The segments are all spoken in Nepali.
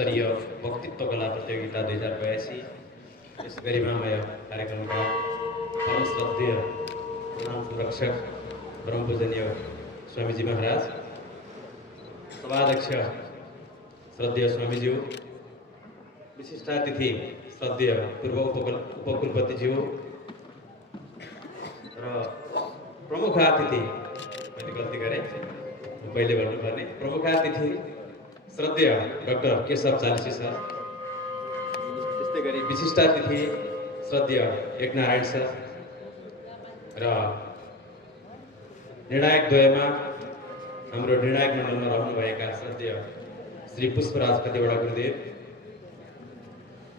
स्तरीय वक्तित्व कला प्रतियोगिता 2082 यस गरिमामय कार्यक्रमका परम श्रद्धेय प्रधान संरक्षक परम पूजनीय स्वामीजी महाराज, सभाध्यक्ष श्रद्धेय स्वामीज्यू, विशिष्टातिथि श्रद्धेय पूर्व उपकुलपतिज्यू र प्रमुख अतिथि, मैले गल्ती गरेँ पहिले भन्नुपर्ने, प्रमुख अतिथि श्रद्धेय डाक्टर केशव चालिसी सर, त्यस्तै गरी विशिष्टातिथि श्रद्धेय एकनारायण सर र निर्णायक द्वयमा हाम्रो निर्णायक मण्डलमा रहनुभएका श्रद्धेय श्री पुष्पराज कतिवटा गुरुदेव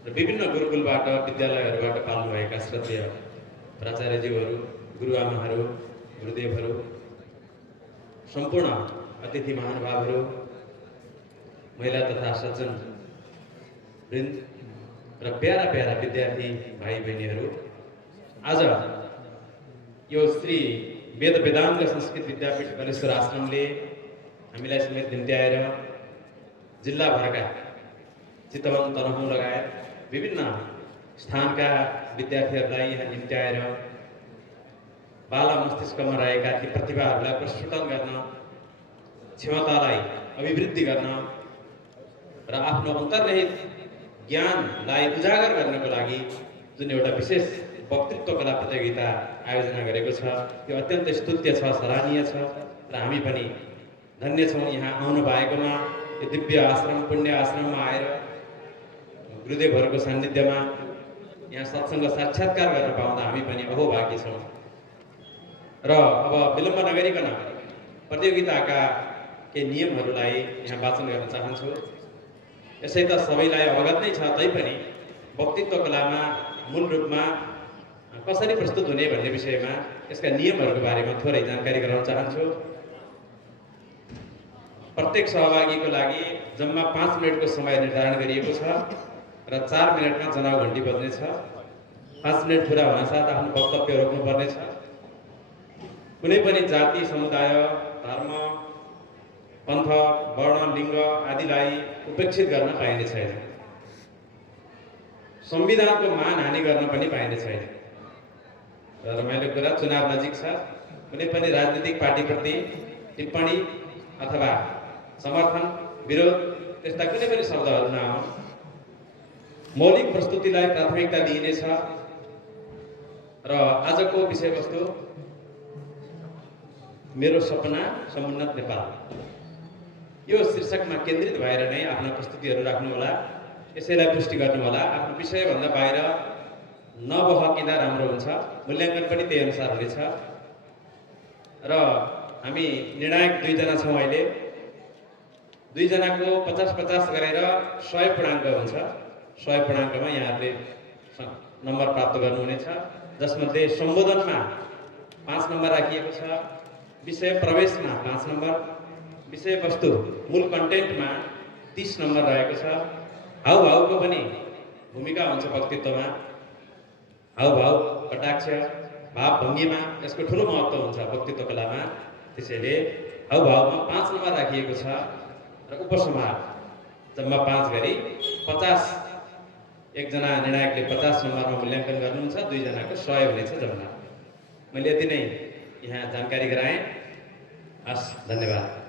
र विभिन्न गुरुकुलबाट विद्यालयहरूबाट पाल्नुभएका श्रद्धेय प्राचार्यज्यूहरू, गुरुआमाहरू, गुरुदेवहरू, सम्पूर्ण अतिथि महानुभावहरू, महिला तथा सज्जन वृन्द र प्यारा प्यारा विद्यार्थी भाइ बहिनीहरू, आज यो श्री वेद वेदांग संस्कृत विद्यापीठ कलेश्वर आश्रमले हामीलाई समेत निम्त्याएर जिल्लाभरका चितवन, तनहुँ लगायत विभिन्न स्थानका विद्यार्थीहरूलाई यहाँ निम्त्याएर बाल मस्तिष्कमा रहेका ती प्रतिभाहरूलाई प्रस्फुटन गर्न, क्षमतालाई अभिवृद्धि गर्न र आफ्नो अन्तर्निहित ज्ञानलाई उजागर गर्नको लागि जुन एउटा विशेष वक्तृत्व कला प्रतियोगिता आयोजना गरेको छ, त्यो अत्यन्त स्तुत्य छ, सराहनीय छ र हामी पनि धन्य छौँ यहाँ आउनु भएकोमा। यो दिव्य आश्रम, पुण्य आश्रममा आएर गुरुदेवहरूको सान्निध्यमा यहाँ सत्सङ्ग साक्षात्कार गर्न पाउँदा हामी पनि अहोभागी छौँ। र अब विलम्ब नगरिकन प्रतियोगिताका केही नियमहरूलाई यहाँ वाचन गर्न चाहन्छु। यसै त सबैलाई अवगत नै छ, तैपनि वक्तृत्व कलामा मूल रूपमा कसरी प्रस्तुत हुने भन्ने विषयमा यसका नियमहरूको बारेमा थोरै जानकारी गराउन चाहन्छु। प्रत्येक सहभागीको लागि जम्मा 5 मिनटको समय निर्धारण गरिएको छ र 4 मिनटमा जनाउ घन्टी बज्नेछ। 5 मिनट पुरा हुनासाथ आफ्नो वक्तव्य रोक्नुपर्नेछ। कुनै पनि जाति, समुदाय, धर्म, पन्थ, वर्ण, लिङ्ग आदिलाई उपेक्षित गर्न पाइने छैन। संविधानको मानहानि गर्न पनि पाइने छैन। र रमाइलो कुरा, चुनाव नजिक छ, कुनै पनि राजनीतिक पार्टीप्रति टिप्पणी अथवा समर्थन, विरोध त्यस्ता कुनै पनि शब्दहरू नआउन्। मौलिक प्रस्तुतिलाई प्राथमिकता दिइनेछ र आजको विषयवस्तु मेरो सपना समुन्नत नेपाल, यो शीर्षकमा केन्द्रित भएर नै आफ्ना प्रस्तुतिहरू राख्नुहोला। यसैलाई पुष्टि गर्नुहोला। आफ्नो विषयभन्दा बाहिर नबहकिँदा राम्रो हुन्छ। मूल्याङ्कन पनि त्यही अनुसार हुनेछ। र हामी निर्णायक 2 जना छौँ अहिले। 2 जनाको 50-50 गरेर 100 पूर्णाङ्क हुन्छ। 100 पूर्णाङ्कमा यहाँहरूले नम्बर प्राप्त गर्नुहुनेछ, जसमध्ये सम्बोधनमा 5 नम्बर राखिएको छ, विषय प्रवेशमा 5 नम्बर, विषयवस्तु मूल कन्टेन्टमा 30 नम्बर रहेको छ। हाउभावको पनि भूमिका हुन्छ वक्तृत्वमा। हाउभाव, कटाक्ष, भाव, भङ्गिमा यसको ठुलो महत्त्व हुन्छ वक्तृत्व कलामा। त्यसैले हाउभावमा 5 नम्बर राखिएको छ र उपसंहार जम्मा 5 गरी 50, एकजना निर्णायकले 50 नम्बरमा मूल्याङ्कन गर्नुहुन्छ, 2 जनाको 100 हुनेछ जम्मा। मैले यति नै यहाँ जानकारी गराएँ। हस्, धन्यवाद।